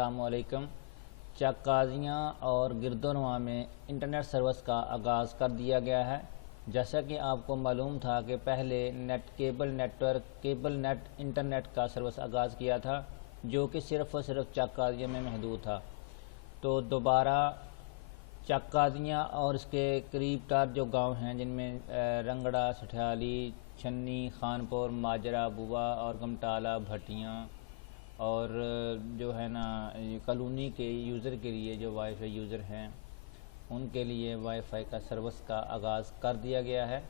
السلام علیکم۔ چکازیاں اور گردونواں میں انٹرنیٹ سروس کا آغاز کر دیا گیا ہے۔ جیسا کہ آپ کو معلوم تھا کہ پہلے کیبل نیٹ انٹرنیٹ کا سروس آغاز کیا تھا جو کہ صرف اور صرف چکازیاں میں محدود تھا، تو دوبارہ چکازیاں اور اس کے قریب تر جو گاؤں ہیں جن میں رنگڑا، سٹھیالی، چھنی، خانپور، ماجرا، بوا اور گمٹالہ، بھٹیاں اور جو ہے نا کالونی کے یوزر کے لیے جو وائی فائی یوزر ہیں ان کے لیے وائی فائی کا سروس کا آغاز کر دیا گیا ہے۔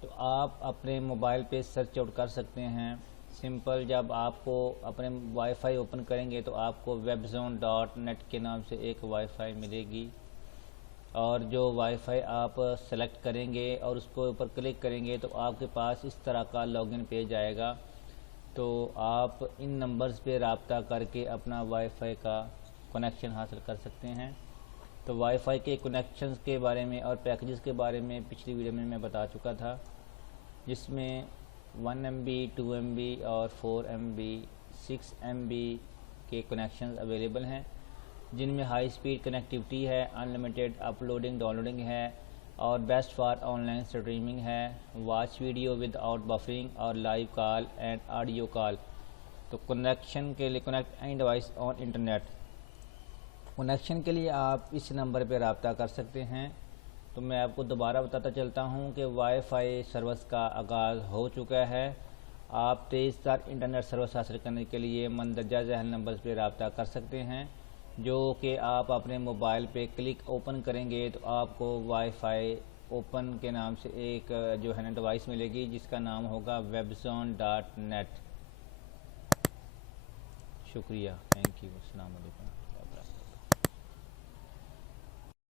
تو آپ اپنے موبائل پہ سرچ آؤٹ کر سکتے ہیں سمپل۔ جب آپ کو اپنے وائی فائی اوپن کریں گے تو آپ کو webzone.net کے نام سے ایک وائی فائی ملے گی، اور جو وائی فائی آپ سلیکٹ کریں گے اور اس کو اوپر کلک کریں گے تو آپ کے پاس اس طرح کا لاگ ان پیج آئے گا۔ تو آپ ان نمبرز پہ رابطہ کر کے اپنا وائی فائی کا کنیکشن حاصل کر سکتے ہیں۔ تو وائی فائی کے کنیکشنز کے بارے میں اور پیکیجز کے بارے میں پچھلی ویڈیو میں بتا چکا تھا، جس میں 1 MB 2 MB اور 4 MB 6 MB کے کنیکشنز اویلیبل ہیں، جن میں ہائی سپیڈ کنیکٹیوٹی ہے، انلمیٹڈ اپلوڈنگ ڈاؤن لوڈنگ ہے اور best for online streaming ہے، watch video without buffering اور live call and audio call. تو کنیکشن کے لیے connect any device on internet, connection کے لیے آپ اس نمبر پہ رابطہ کر سکتے ہیں۔ تو میں آپ کو دوبارہ بتاتا چلتا ہوں کہ وائی فائی سروس کا آغاز ہو چکا ہے۔ آپ تیز تر انٹرنیٹ سروس حاصل کرنے کے لیے مندرجہ ذیل نمبرز پہ رابطہ کر سکتے ہیں، جو کہ آپ اپنے موبائل پہ کلک اوپن کریں گے تو آپ کو وائی فائی اوپن کے نام سے ایک جو ہے نا ڈیوائس ملے گی جس کا نام ہوگا webzone.net۔ شکریہ، تھینک یو، السلام علیکم۔